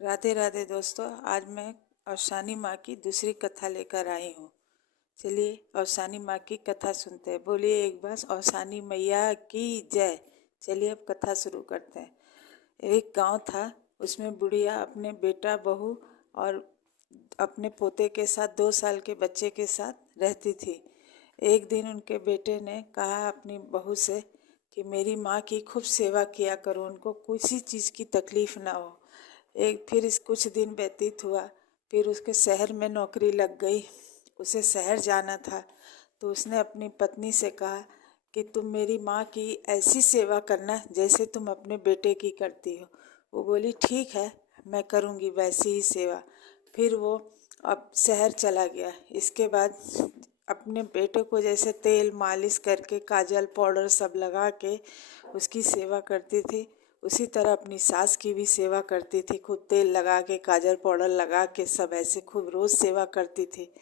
राधे राधे दोस्तों, आज मैं औशानी माँ की दूसरी कथा लेकर आई हूँ। चलिए औशानी माँ की कथा सुनते हैं। बोलिए एक बार औशानी मैया की जय। चलिए अब कथा शुरू करते हैं। एक गांव था, उसमें बुढ़िया अपने बेटा बहू और अपने पोते के साथ 2 साल के बच्चे के साथ रहती थी। एक दिन उनके बेटे ने कहा अपनी बहू से कि मेरी माँ की खूब सेवा किया करो, उनको किसी चीज़ की तकलीफ़ ना हो। फिर इस कुछ दिन व्यतीत हुआ, फिर उसके शहर में नौकरी लग गई। उसे शहर जाना था तो उसने अपनी पत्नी से कहा कि तुम मेरी माँ की ऐसी सेवा करना जैसे तुम अपने बेटे की करती हो। वो बोली ठीक है, मैं करूँगी वैसी ही सेवा। फिर वो अब शहर चला गया। इसके बाद अपने बेटे को जैसे तेल मालिश करके काजल पाउडर सब लगा के उसकी सेवा करती थी, उसी तरह अपनी सास की भी सेवा करती थी। खूब तेल लगा के काजल पाउडर लगा के सब ऐसे खूब रोज़ सेवा करती थी।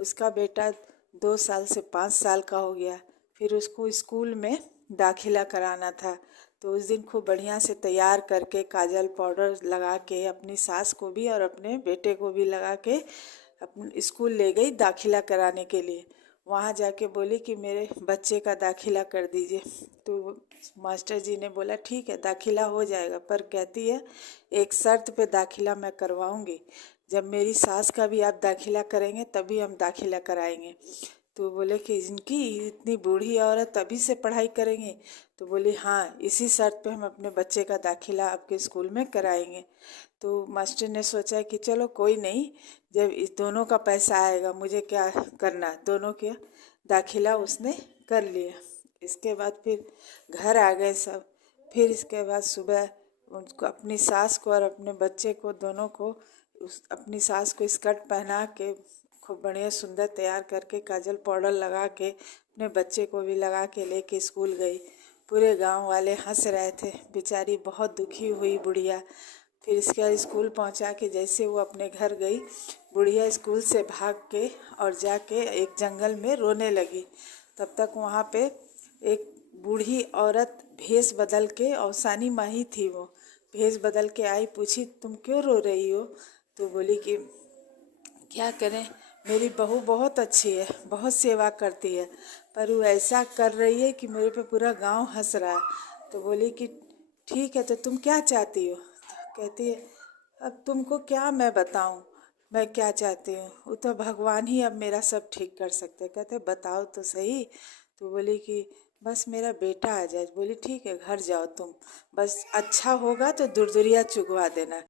उसका बेटा 2 साल से 5 साल का हो गया। फिर उसको स्कूल में दाखिला कराना था, तो उस दिन खूब बढ़िया से तैयार करके काजल पाउडर लगा के अपनी सास को भी और अपने बेटे को भी लगा के अपने स्कूल ले गई दाखिला कराने के लिए। वहाँ जाके बोली कि मेरे बच्चे का दाखिला कर दीजिए। तो मास्टर जी ने बोला ठीक है दाखिला हो जाएगा, पर कहती है एक शर्त पे दाखिला मैं करवाऊँगी, जब मेरी सास का भी आप दाखिला करेंगे तभी हम दाखिला कराएंगे। तो बोले कि इनकी इतनी बूढ़ी औरत अभी से पढ़ाई करेंगे? तो बोली हाँ, इसी शर्त पे हम अपने बच्चे का दाखिला आपके स्कूल में कराएंगे। तो मास्टर ने सोचा कि चलो कोई नहीं, जब इस दोनों का पैसा आएगा मुझे क्या करना, दोनों के दाखिला उसने कर लिया। इसके बाद फिर घर आ गए सब। फिर इसके बाद सुबह उनको अपनी सास को और अपने बच्चे को दोनों को अपनी सास को स्कर्ट पहना के खूब बढ़िया सुंदर तैयार करके काजल पाउडर लगा के अपने बच्चे को भी लगा के लेके स्कूल गई। पूरे गांव वाले हंस रहे थे। बेचारी बहुत दुखी हुई बुढ़िया। फिर इसके बाद स्कूल पहुंचा के जैसे वो अपने घर गई, बुढ़िया स्कूल से भाग के और जाके एक जंगल में रोने लगी। तब तक वहाँ पे एक बूढ़ी औरत भेष बदल के, औसानी माँ ही थी वो, भेष बदल के आई। पूछी तुम क्यों रो रही हो? तो बोली कि क्या करें, मेरी बहू बहुत अच्छी है, बहुत सेवा करती है, पर वो ऐसा कर रही है कि मेरे पे पूरा गांव हंस रहा है। तो बोली कि ठीक है तो तुम क्या चाहती हो? तो कहती है अब तुमको क्या मैं बताऊं, मैं क्या चाहती हूँ, वो तो भगवान ही अब मेरा सब ठीक कर सकते। कहते बताओ तो सही। तो बोली कि बस मेरा बेटा आ जाए। बोली ठीक है घर जाओ तुम, बस अच्छा होगा तो दुरदुरिया चुगवा देना।